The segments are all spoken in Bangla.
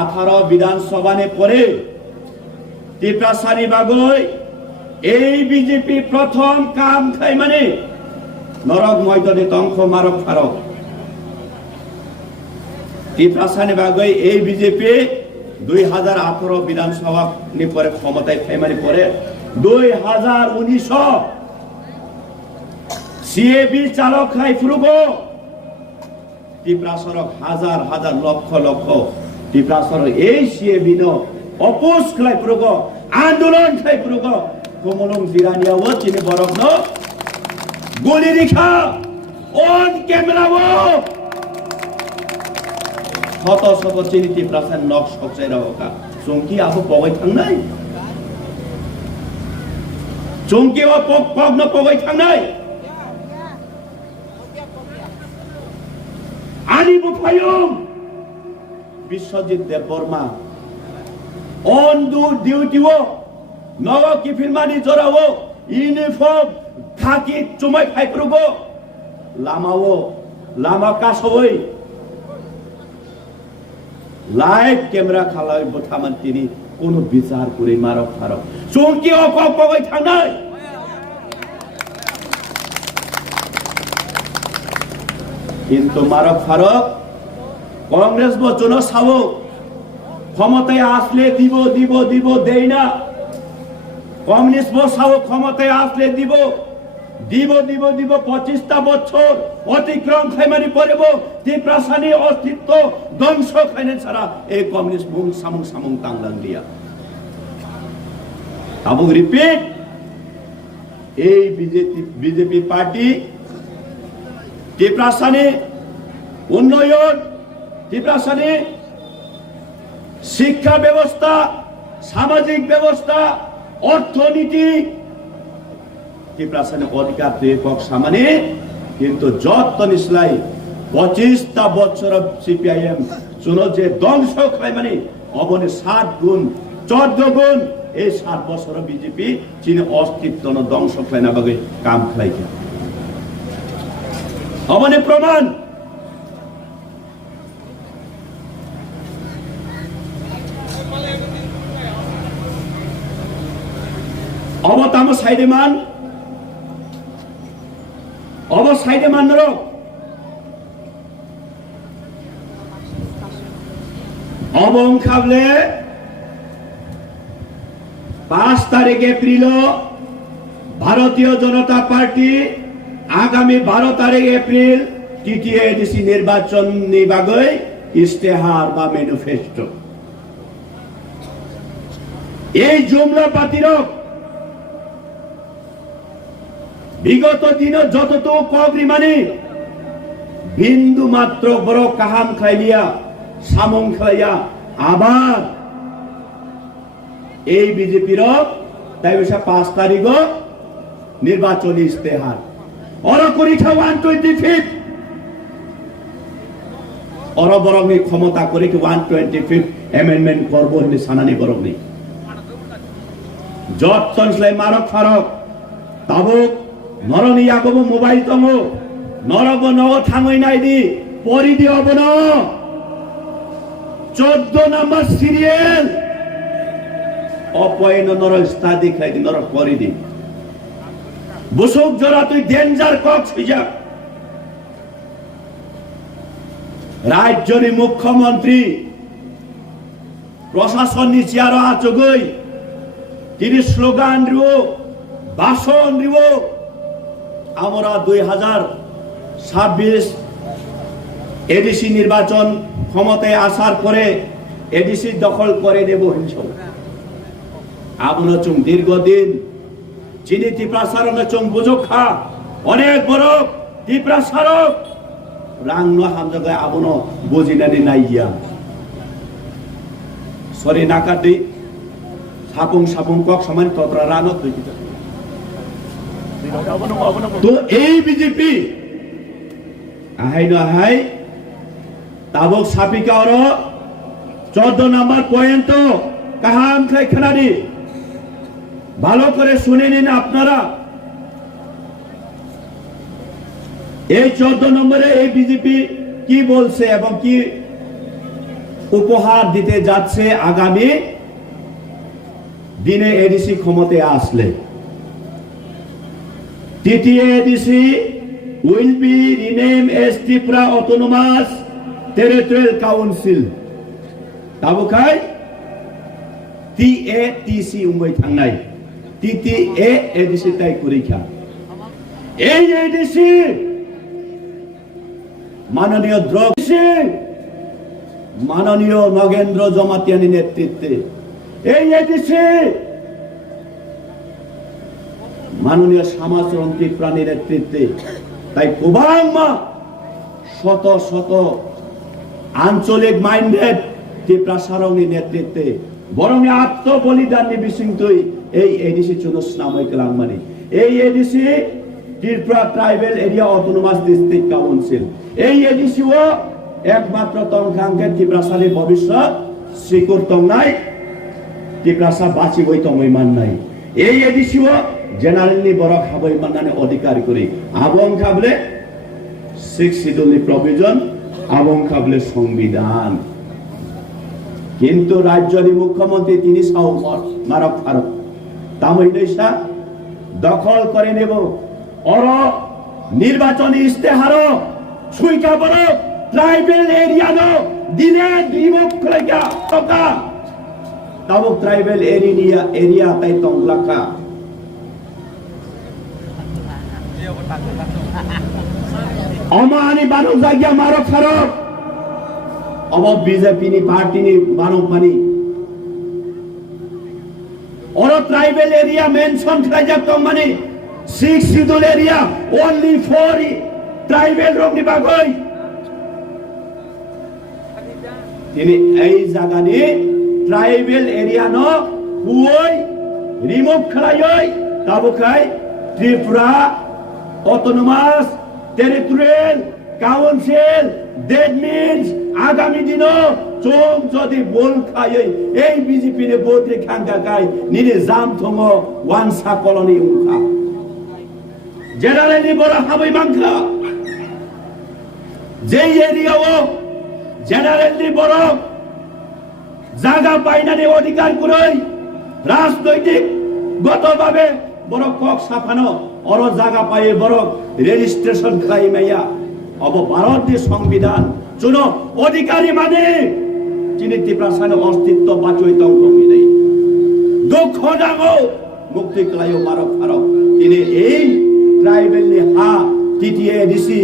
18 বিধানসভা নে পরে টিপ্রাসানি বাগৈ এই বিজেপি প্রথম কাম খাই মানে নরক ময়দানে তংখ মারক ফারক টিপ্রাসানি বাগৈ এই বিজেপি 2018 বিধানসভা নে পরে ক্ষমতায় খাই মানে পরে 2019 সিএবি চালক খাই ফুরুগো টিপ্রাসরক হাজার হাজার লক্ষ লক্ষ টিপ্রাসর এই সিএবি নো অপোজ খাই ফুরুগো আন্দোলন খাই ফুরুগো কমলং জিরানিয়া ও চিনি বরক নো গুলি রিখা অন ক্যামেরা ও শত শত চিনি টিপ্রাসান নক সকসাই রাখা চংকি আবো পগাই থাংনাই চংকি ও পগ ন পগাই থাংনাই আনিবু ফায়ুম বিশ্বজিৎ দেববর্মা অন দু ডিউটিও নগ কিফিলমানি জরাও ইউনিফর্ম খাকি চুমাই ফাইপ্রুগো লামাও লামা কাসই লাইভ ক্যামেরা খালাই বথামান তিনি কোন বিচার করে মারক ফারক চংকি অকক পগাই থাংনাই কিন্তু মারক ফারক কংগ্রেস বচন সাবো ক্ষমতায় আসলে দিব দিব দিব দেই না কমিউনিস্ট বসাবো ক্ষমতায় আসলে দিব দিব দিব দিব 25টা বছর অতিক্রম খাইমারি পড়ব টিপ্রাসানি অস্তিত্ব ধ্বংস খাইনে ছাড়া এই কমিউনিস্ট মুং সামুং সামুং তাংলাং লিয়া আবু রিপিট এই বিজেপি পার্টি টিপ্রাসানি উন্নয়ন টিপ্রাসানি শিক্ষা ব্যবস্থা সামাজিক ব্যবস্থা অর্থনীতি টিপ্রাসানি অধিকার দেবক সামানে কিন্তু যত নিসলাই 25টা বছর সিপিআইএম চুনো যে ধ্বংস খাই মানে অবনে 7 গুণ 14 গুণ এই 7 বছর বিজেপি চীনে অস্তিত্ব ধ্বংস খাই না বাগে কাম খাই অবনে প্রমাণ অবতাম সাইডেমান র অবং খাবলে 5 তারিখ এপ্রিল ভারতীয় জনতা পার্টি আগামী 12 তারিখ এপ্রিল টিটিএডিসি নির্বাচন নিবাগৈ ইস্তেহার বা ম্যানিফেস্টো এই জুমলা পাতির বিগত দিন যতটুকু কগরি মানে বিন্দু মাত্র বড় কাহাম খাইলিয়া সামং খাইয়া আবার এই বিজেপির তাই 5 তারিখ নির্বাচনী ইস্তেহার অরকরিখা 125 অরবরং ক্ষমতা করে 125 অ্যামেন্ডমেন্ট করবো সানানি বরং নেই যতনসলাই মারক ফারক তাবুক নরনি আগব মোবাইল তম নরব নব থাঙই নাইদি পরিদি অবন 14 নম্বর সিরিয়াল অপয়ন নর স্থাদি খাইদি নর পরিদি বুসুক জরা তুই ডেঞ্জার কক্স হইজা রাজ্যের মুখ্যমন্ত্রী প্রশাসন চেয়ার আচগই তিনি স্লোগান দিব ভাষণ দিব আমরা 2026 এডিসি নির্বাচন ক্ষমতায় আসার পরে এডিসি দখল করে দেব হিংসা আপনার চুং দীর্ঘদিন চিনি টিপ্রাসারক চুং বুঝখা অনেক বড় টিপ্রাসারক রাং হামজাগায় আপন বুঝিনানি নাইয়া সরি নাকাদি সাপুং সাপুং কক সমান ততরা রানত তো এই বিজেপি আহাই ন আহাই তাবক সাপিকা ওর 14 নম্বর পয়েন্ট কাহাম খাই খানারি ভালো করে শুনে নিন আপনারা এই 14 নম্বরে এই বিজেপি কি বলছে এবং কি উপহার দিতে যাচ্ছে আগামী দিনে এডিসি ক্ষমতায় আসলে। তৃতীয় ADC will be renamed as Tripura Autonomous Territorial Council. তাবুকাই TATC উমই থাংনাই TTA ADC তাই পরীক্ষা। এই এডিসি মাননীয় মাননীয় নগেন্দ্র জমাতিয়ানি নেতৃত্বে, এই এডিসি মাননীয় সমাজচরণ ত্রিপুরানির নেতৃত্বে, তাই কুবাংমা শত শত আঞ্চলিক মাইন্ডেড ত্রিপুরা সারংনি নেতৃত্বে বরং আত্মবলিদানী বিশিংতই এই এডিসি চুনস নামই কালাংমানি। এই ADC Tripura tribal area autonomous district council. এই এডিসিও একমাত্র তংখাংকে ত্রিপুরাসারি ভবিষ্যৎ সিকুর তংনাই ত্রিপুরাসা বাঁচি বই তংই মান নাই। এই এডিসিও জেনারেলি বড় খাবই মাননানে অধিকার করি আবং খাবলে 6 শিডিউলনি প্রভিজন আবং খাবলে সংবিধান। কিন্তু রাজ্যের মুখ্যমন্ত্রী তিনি মারক ফারক তামইলেশা দখল করে নেব অর নির্বাচনী ইস্তেহার সুইকা বড় ট্রাইবেল এরিয়া দিনে দ্বিমুখ লাগা টাকা তাবক ট্রাইবেল এরিয়া তাই তংলাকা অমানি বানু জায়গা মারক ফারক অব বিজেপি নি পার্টি নি বানক মানি অর ট্রাইবেল এরিয়া মেনশন খাইজা তো মানে 6 schedule area only for tribal রংনি বাগই তিনি এই জায়গানি ট্রাইবেল এরিয়া ন হুই রিমুভ খালাই তাবুকাই Tripura autonomous territorial council that means আগামী দিন চোম যদি বল খাই এই বিজেপি নে বোধে খাঙ্গা গাই নিরে জাম থম ওয়ানসা কলোনি উনখা জেনারেলি বড় হাবই মাংখা যে এরিয়াও জেনারেলি বড় জায়গা পাইনানি অধিকার কই রাজনৈতিক গতভাবে বড় কক সাফানো অর জায়গা পাই বড় রেজিস্ট্রেশন খাই মাইয়া অব ভারতীয় সংবিধান চুন অধিকারী মানে যিনি ত্রিপুরাসানে অস্তিত্ব বাঁচই তঙ্ক মিলেই দুঃখ ডাঙো মুক্তি ক্লাইও মারক ফারক তিনি এই ট্রাইবেল হা TTA DC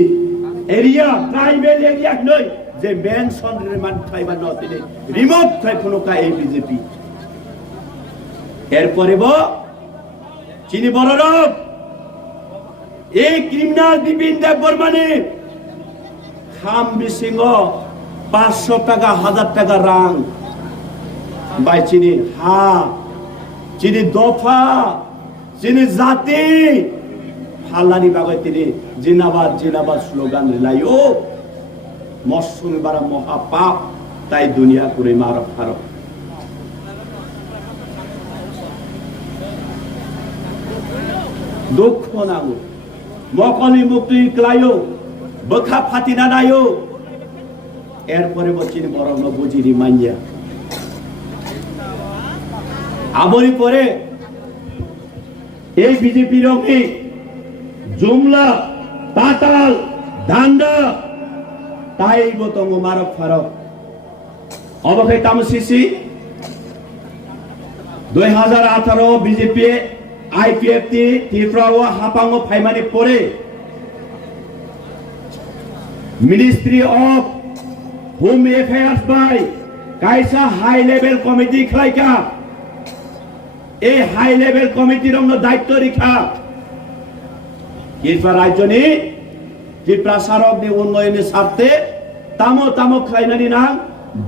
area tribal area নয় যে মেনশন রিমান খাইবা ন তিনি রিমোট খাই কোনকা এই বিজেপি এরপরে চিনি বড় রব এই ক্রিমিনাল বিপিন দেব বর্মানি খাম বিসিংহ 500 টাকা 1000 টাকা রাং বাই চিনি হা চিনি দফা চিনি জাতি ফাল্লানি বাগৈ তিনি জিনাবাদ জিনাবাদ স্লোগান রিলাইও মৌসুমি বারা মহাপাপ তাই দুনিয়া করে মারক ফারক দুঃখ নাগো মকলি মুক্তি ক্লাইও বখা ফাতিনা নাইও এরপরে বলছেন বড় বুঝিনি মাইয়া আবরি পরে এই বিজেপি রঙে জুমলা তাতাল দান্ডা তাই বতঙ্গ মারক ফারক অবহে তামসিসি 2018 বিজেপি আইপিএফটি ত্রিপুরা ও হাপাঙ্গ ফাইমানি পরে মিনিস্ট্রি অফ হোম এফেয়ার্স বাই কাইসা হাই লেভেল কমিটি খাইকা এই হাই লেভেল কমিটির দায়িত্ব রেখা ত্রিপুরা রাজ্যনি ত্রিপুরা সারকনি উন্নয়নের স্বার্থে তামো তামো খাইনানি নাং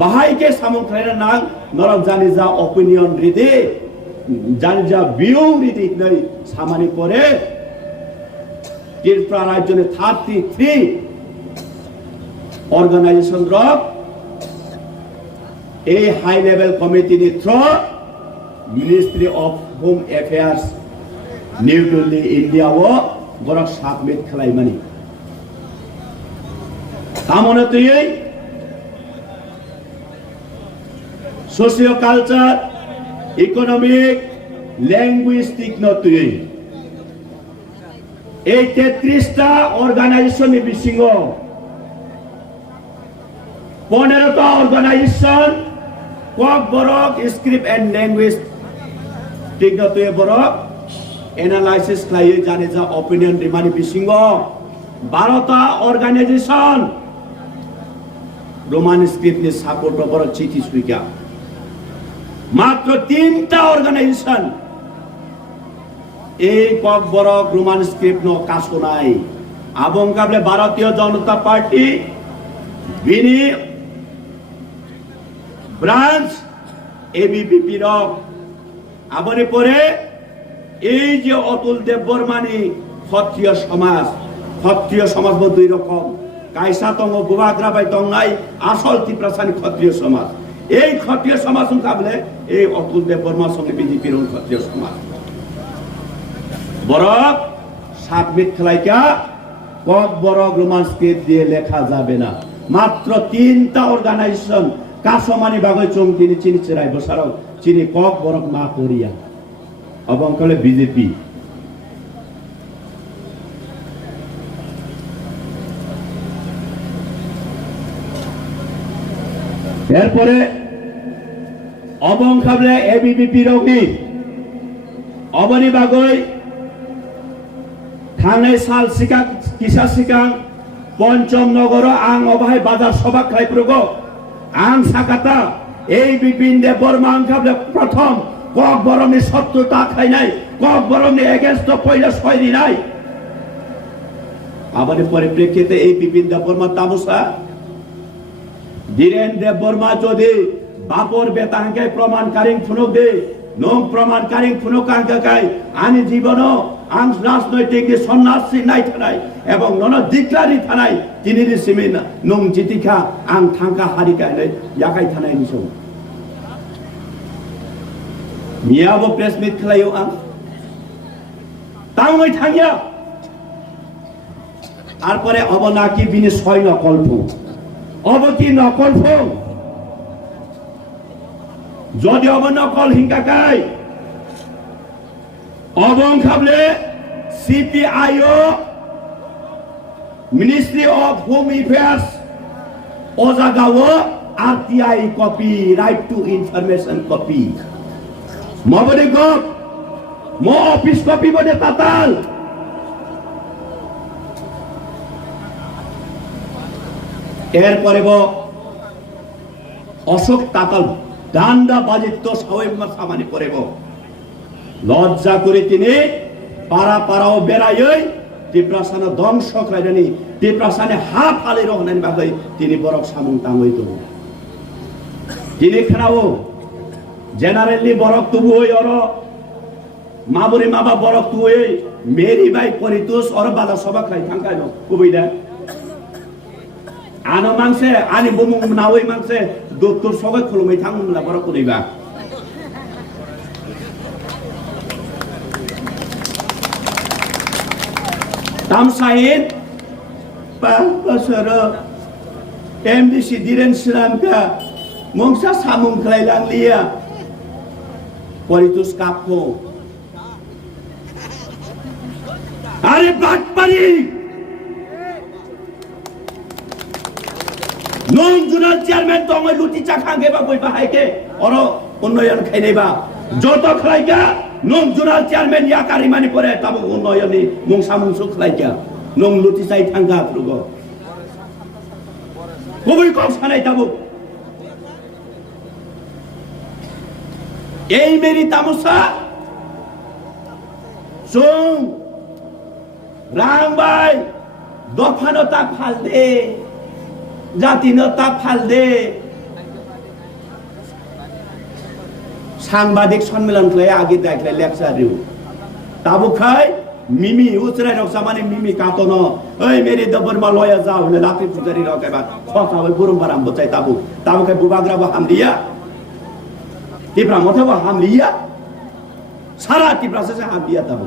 বাহাইকে সামো খাইনা নাং নরক জানি যা অপিনিয়ন রীতি জানি যা ভিউ রীতি নাই সামানি করে ত্রিপুরা রাজ্যনি 33 অর্গানাইজেশন রক এই হাই লেভেল কমিটি নি through ministry of home affairs new Delhi India ও বড় সাবমিট খেলাই মানি তামনে তুই সোশিও কালচার ইকোনমিক ল্যাঙ্গুইস্টিক নতুন এই 33টা organisation বিশৃঙ্গ 15টা organisation cock Borok script and language ঠিক নতুন বরক এনালাইসিস খাইয়ে জানে যা অপিনিয়ন রিমানি বিশৃঙ্গ 12টা অর্গানাইজেশন রোমান স্ক্রিপ্ট নিয়ে সাপোর্ট বড় চিঠি সুইকা মাত্র 3টা অর্গানাইজেশন এই কক বরক রোমান স্ক্রিপ্ট নো কাজ নাই আবং কাবলে ভারতীয় জনতা পার্টি বিনি ব্রাঞ্চ এবিপিপি রক আবরে পরে এই যে অতুল দেব বর্মানি ক্ষত্রিয় সমাজ দুই রকম কাইসা তঙ্গ বুবাগ্রাবাই তঙ্গাই আসল ত্রিপ্রাসানি ক্ষত্রিয় সমাজ এই ক্ষত্রিয় সমাজ কাবলে এই অতুল দেব বর্মার সঙ্গে বিজেপির ক্ষত্রিয় সমাজ বরক সাবমিট খেলাইকা কক বরক রোমান স্ক্রিপ্ট দিয়ে লেখা যাবে না মাত্র 3টা অর্গানাইজেশন কাসমানি বাগৈ চং তিনি চিনি চিরাই বসারক চিনি কক বরক মা করিয়া অবংকলে বিজেপি এরপরে অবংকাবলে এবিপিপি রবি অবনি বাগৈ থানাই সাল সিকা কিসা সিকাং পঞ্চম নগর আং অবাহাই বাজার সভা খাই প্রগ আং সাকাতা এই বিপিন দেব বর্মা আংকাবলে প্রথম কক বরমনি শত্রুতা খাই নাই কক বরমনি এগেন্স্ট পয়লা শয়নি নাই আবার পরিপ্রেক্ষিতে এই বিপিন দেব বর্মা তামসা ধীরেন দেব বর্মা যদি বাপর বেতাঙ্কে প্রমাণ কারিং ফুনক দে নং প্রমাণ কারিং ফুনক আঙ্কাকাই আনি জীবন আং রাজনৈতিক সন্ন্যাসী নাই থানাই এবং নন দিকলারি থানাই তিনি সিমিন নং জিতিখা আং থাঙ্কা হারিকাই নাই ইয়াকাই থানাই নিসং মিয়াবো প্রেস মিট খেলাইও আং তাওই থাঙ্গিয়া তারপরে অবনাকি বিনি ছয় নকল্প অবকি নকল্প যদি অবনকল হিংকাকাই অবং খাবলে CPIO ministry of home affairs ওজাগাও RTI copy right to information copy মবরে গপ মো অফিস কপি বনে তাতাল এরপরে অশোক তাতাল ডান্ডা বাজিত সামানি পরেব লজ্জা করে তিনি পাড়া পাড়াও বেড়াই ত্রিপ্রাসানে ধ্বংস খাইনি ত্রিপ্রাসানে হাফ আলি রহনানি বাগৈ তিনি বরক সামুং তাঙ্গই তো তিনি খানাও জেনারেলি বরক তুবু হই অর মাবুরি মাবা বরক তুই মেরি বাই পরিতুস অর বাদা সবা খাই থাঙ্কাই ন কুবইদা আনো মাংসে আনি বুমুং নাওই মাংসে দত্তর সবাই খুলুমাই থাঙ্গুলা বরক করিবা তামসাইন পাসর এমডিসি দিরেন সিলামকা মংসা সামুং খাইলাং লিয়া পরিতুস কাপো আরে বাটপারি নং জুনাল চেয়ারম্যান তো আমার লুটি চা খাঙ্গে বা বই বাহাইকে অর উন্নয়ন খাইনেবা যত খাইকা নং জুনাল চেয়ারম্যান ইয়া কারিমানি পরে তাবো উন্নয়নি মং সামুংসু খাইকা নং লুটি চাই থাঙ্গা প্রগ কবই কম সানাই তাবো এই মেরি তামসা সুং রাংবাই দফানতা ফাল দে জাতিনতা ফাল দে সাংবাদিক সম্মেলন খাই আগে দেখলে লেকচার দিও তাবু খাই মিমি উচরাই রকসা মানে মিমি কাতন ওই মেরি দবরমা লয়া যাও হলে রাতে পূজারি রকেবা কথা ওই বুরুম বারাম বচাই তাবু তাবু খাই বুবাগ্রাবো হামলিয়া টিপ্রা মথাবো হামলিয়া সারা টিপ্রা শেষে হামলিয়া তাবু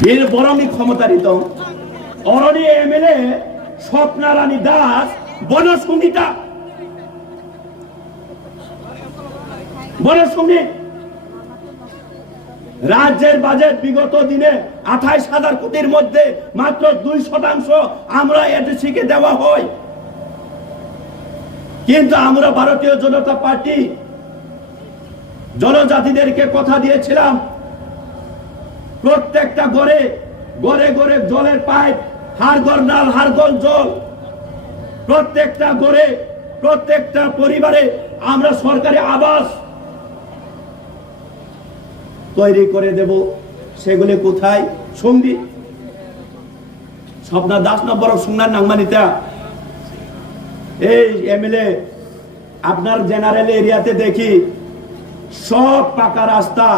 বীর বরমি ক্ষমতারিত অরণি এমএলএ স্বপ্না রানী দাস বনসংগীতা রাজ্যের বাজেট বিগত দিনে 28,000 কোটির মধ্যে মাত্র 2% আমরা এডিসিকে দেওয়া হয়। কিন্তু আমরা ভারতীয় জনতা পার্টি জনজাতিদেরকে কথা দিয়েছিলাম প্রত্যেকটা ঘরে ঘরে ঘরে জলের পাইপ, হাড়গড় নাল হাড়গড় জল, প্রত্যেকটা ঘরে প্রত্যেকটা পরিবারে আমরা সরকারি আবাস তৈরি করে দেব। সেগুলি কোথায়? সঙ্গী স্বপ্না দাস নম্বর সংজ্ঞার নাংমানিতা এই এমএলএ আপনার জেনারেল এরিয়াতে দেখি সব পাকা রাস্তা,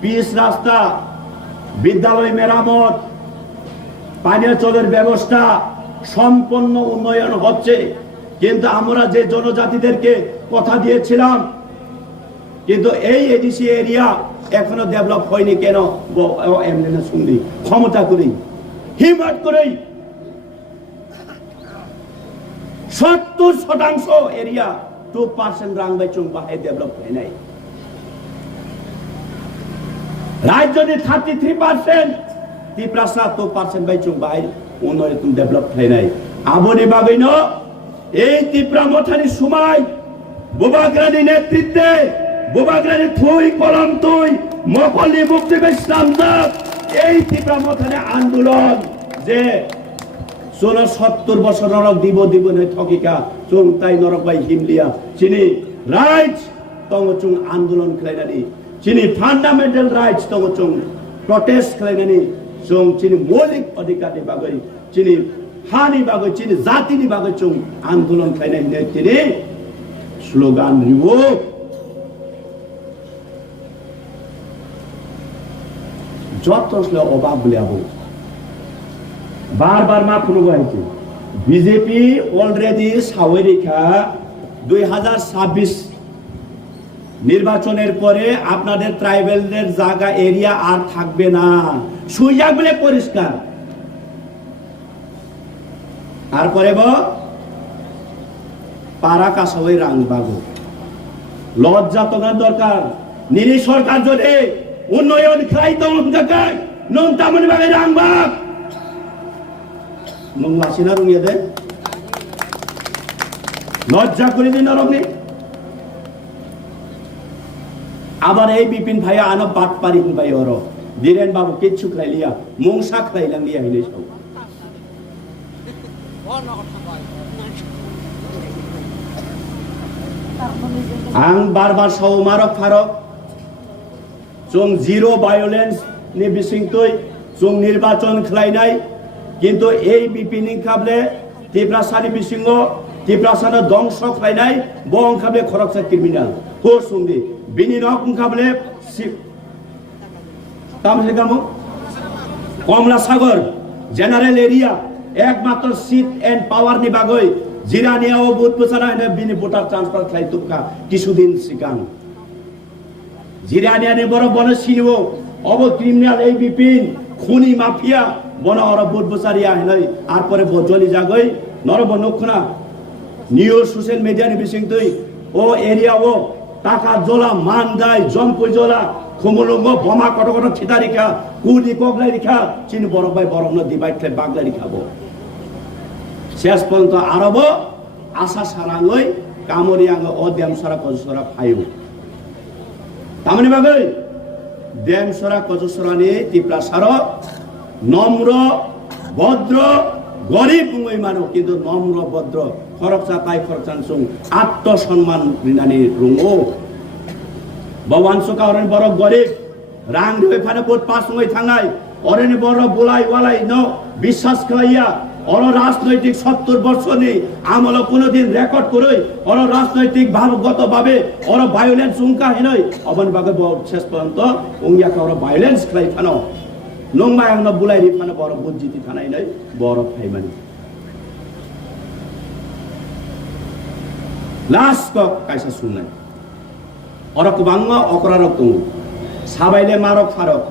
পিচ রাস্তা, বিদ্যালয় মেরামত, পানীয় জলের ব্যবস্থা সম্পূর্ণ উন্নয়ন হচ্ছে। কিন্তু আমরা যে জনজাতিদেরকে কথা দিয়েছিলাম, কিন্তু এই এডিসি এরিয়া এখনো ডেভেলপ হয়নি। কেন? এমএলএ শুনলি ক্ষমতা করেই, হিম্মত করেই 70% এরিয়া 2% রাংবাইচুং বাহে ডেভেলপ হয় নাই। রাজধানী 33%, ত্রিপ্রাসা 2% বাইচুং বাহে উন্নয়ন ডেভেলপ হয় নাই। আবনি বাগৈন এই ত্রিপুরা মথানি সময় বুবাগ্রানি নেতৃত্বে, বুবাগ্রানি থুই কলম তুই মকলি মুক্তি ইসলাম এই ত্রিপুরা মথানি আন্দোলন যে 70 বছর নরক দিব দিব নে ঠকিকা চুং তাই নরক বাই হিমলিয়া চিনি রাইটস তংচুং আন্দোলন খাইনানি, চিনি ফান্ডামেন্টাল রাইটস তংচুং প্রটেস্ট খাইনানি, চুং চিনি মৌলিক অধিকারনি বাগৈ, চিনি হানি বাগৈ, চিনি জাতিনি বাগৈ চুং আন্দোলন খাইনানি তিনি স্লোগান দিব। যত অভাব বলে আবু বারবার মা কোনো গাইছে বিজেপি অলরেডি সাওয়ারিখা 2026 নির্বাচনের পরে আপনাদের ট্রাইবেলদের জায়গা এরিয়া আর থাকবে না, সুইয়া বলে পরিষ্কার। তারপরে পারা কাসাওয়াই রাংবাগো লজ্জা তোমার দরকার। নিরি সরকার যদি উন্নয়ন খাই তখন জায়গায় নন তামনি বাগে রাংবাগ লাসিনা রুঙিয়ে দে লজ্জা করে দিন রঙে। আবার এই বিপিন ভাই আনো বাট পারি ভাই ওর ধীরেন বাবু কিচ্ছু খাইলিয়া মংসা খাইলাম দিয়া হইলে সব আং বারবার সব মারক ফারক চং জিরো ভায়োলেন্স নি বিসিংতই চং নির্বাচন খাইনাই। কিন্তু এই বিপিন খাবলে ত্রিপ্রাসানি বিসিংহ ত্রিপ্রাসানো ধ্বংস খাইনাই বং খাবলে খরকসা ক্রিমিনাল হোর সঙ্গে বিনি নক খাবলে কমলা সাগর জেনারেল এরিয়া একমাত্র সিট এন্ড পাওয়ার নি বাগৈ জিরানিয়া ও বুথ পোছানা এনে বিনি ভোটার ট্রান্সফার খাই তুকা কিছুদিন সিকান জিরানিয়া নে বড় বড় সিনিব অব ক্রিমিনাল এই বিপিন খুনি মাফিয়া বন অর বুথ বসারিয়া হেলাই আর পরে বজলি জাগৈ নরব নক্ষনা নিউজ সোশ্যাল মিডিয়া নি বিসিং তুই ও এরিয়া ও টাকা জলা মান গায় জম্পই জলা খুমলঙ্গ বোমা কট কট ছিটা রেখা কুলি কগলাই রেখা চিন বড় ভাই বড় না দিবাই খাই বাগলা রেখাবো শেষ পর্যন্ত আরব আশা সারাঙ্গই কামরিয়াঙ্গ ও দেমসরা কজসরা ফাইব তামনি বাগৈ দেমসরা কজসরা নি ত্রিপ্রাসার নম্র ভদ্র গরিব মুই মানো কিন্তু নম্র ভদ্র খরচা তাই খরচান সুং আত্মসম্মান রিনানি রুঙো ভগবান সুকা অরেন বড় গরিব রাং রে ফানে বহুত পাস মুই থাঙ্গাই অরেন বড় বলাই ওয়ালাই ন বিশ্বাস খাইয়া অর রাজনৈতিক 70 বছর নি আমল কোনদিন রেকর্ড করই অর রাজনৈতিক ভাবগত ভাবে অর ভায়োলেন্স উঙ্কা হেনই অবন বাগে শেষ পর্যন্ত উঙ্গিয়া অর ভায়োলেন্স খাই ফানো নংমা আংনা বুলাই রি ফানে বড় বুজিতি থানাই নাই বড় ফাইমানি লাস্ট ক কাইসা শুননাই অরক বাংলা অকরারক তুং সাবাইলে মারক ফারক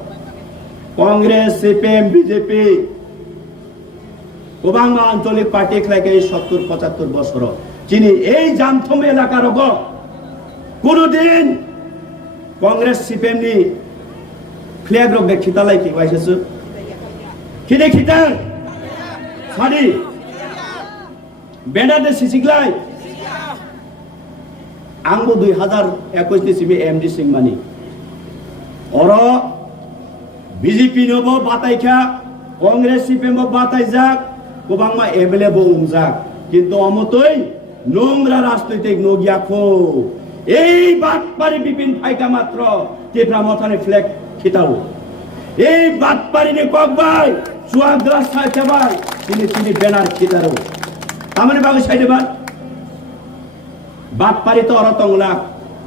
কংগ্রেস সিপিএম বিজেপি কোবাংমা আঞ্চলিক পার্টি খেলাকে 70-75 বছর চিনি এই জামথম এলাকার কোনদিন কংগ্রেস সিপিএম নি ফ্ল্যাগ রগে খিতালাই কি বাইছেছো খিদে খিতার সারি বেনাদে সিসিগলাই आंबो 2021 नि सिबि एमडी सिंह मानी और बीजेपी नबो बाताइखा कांग्रेस सीपीएम बो बाताइजाक गोबांमा एमएलए बो उमजाक किन्तु अमतै नोंग्रा राजनैतिक नगियाखौ এই বাটপারি বিপিন ফাইকা মাত্র টিপ্রা মথানে ফ্ল্যাগ খিতাও এই বাটপারি নে ককবাই চুয়াগ্রা সাইচাবাই তিনি ব্যানার খিতারো তামানে বাগে সাইডে বাট বাটপারি তো অরতংলা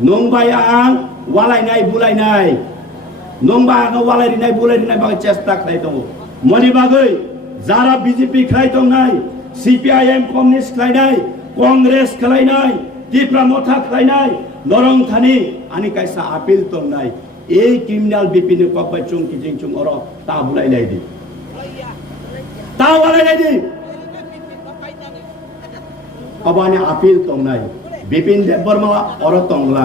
নংবাই আং ওয়ালাইনাই বুলাইনাই নংবা আং ওয়ালাইনাই বুলাইনাই বাগে চেষ্টা খাই দङ মনি বাগै যারা বিজেপি খাই দङ নাই সিপিআইএম কমিউনিস্ট খাই নাই কংগ্রেস খাই নাই টিপ্রা মথা খাই নাই নরং থানি আনি কাইসা আপিল দङ নাই এই ক্রিমিনাল বিপিন ককবাই চুংকি জিংচুং অর তা বুলাইলাই দি তা ওয়ালাইনাই দি अबानी अपील तंगनाय बिपिन देबबर्मा और तंगला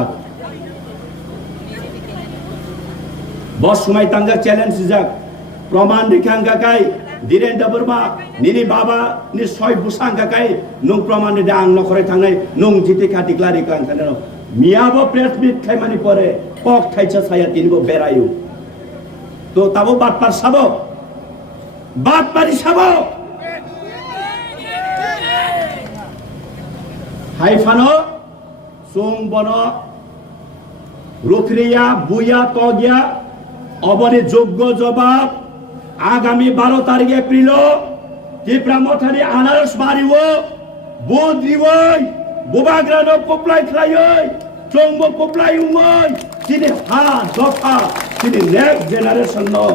बस समय तंगा चैलेंज जाक प्रमाण दिखांगा काय धीरेन्द्र बर्मा निनी बाबा नि सय बुसांगा काय नं प्रमाण दे आं नखरे थांनाय नं जिते खाति क्लारि कां थानो मियाबो प्रेस मिट खायमानि परे पक थाइचा साया तिनबो बेरायो तो ताबो बातपार साबो बातपारी साबो हाइफानो सोंबनो रुखरिया बुया तगिया अबने योग्य जवाब आगामी 12 तारिख एप्रिल टिप्रा मथानि आनारस बारिवो बोद्रिवै बुबाग्रानो कोप्लाय थ्लायै चोंबो कोप्लाय उमै तिनि हा दफा तिनि नेक्स्ट जेनारेशन नो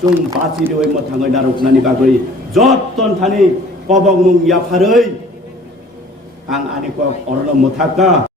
जों बाचिरै मथाङै नारकनानि बागै जत्तन थानि पबंमुं याफारै आं आनि को अरन मथाका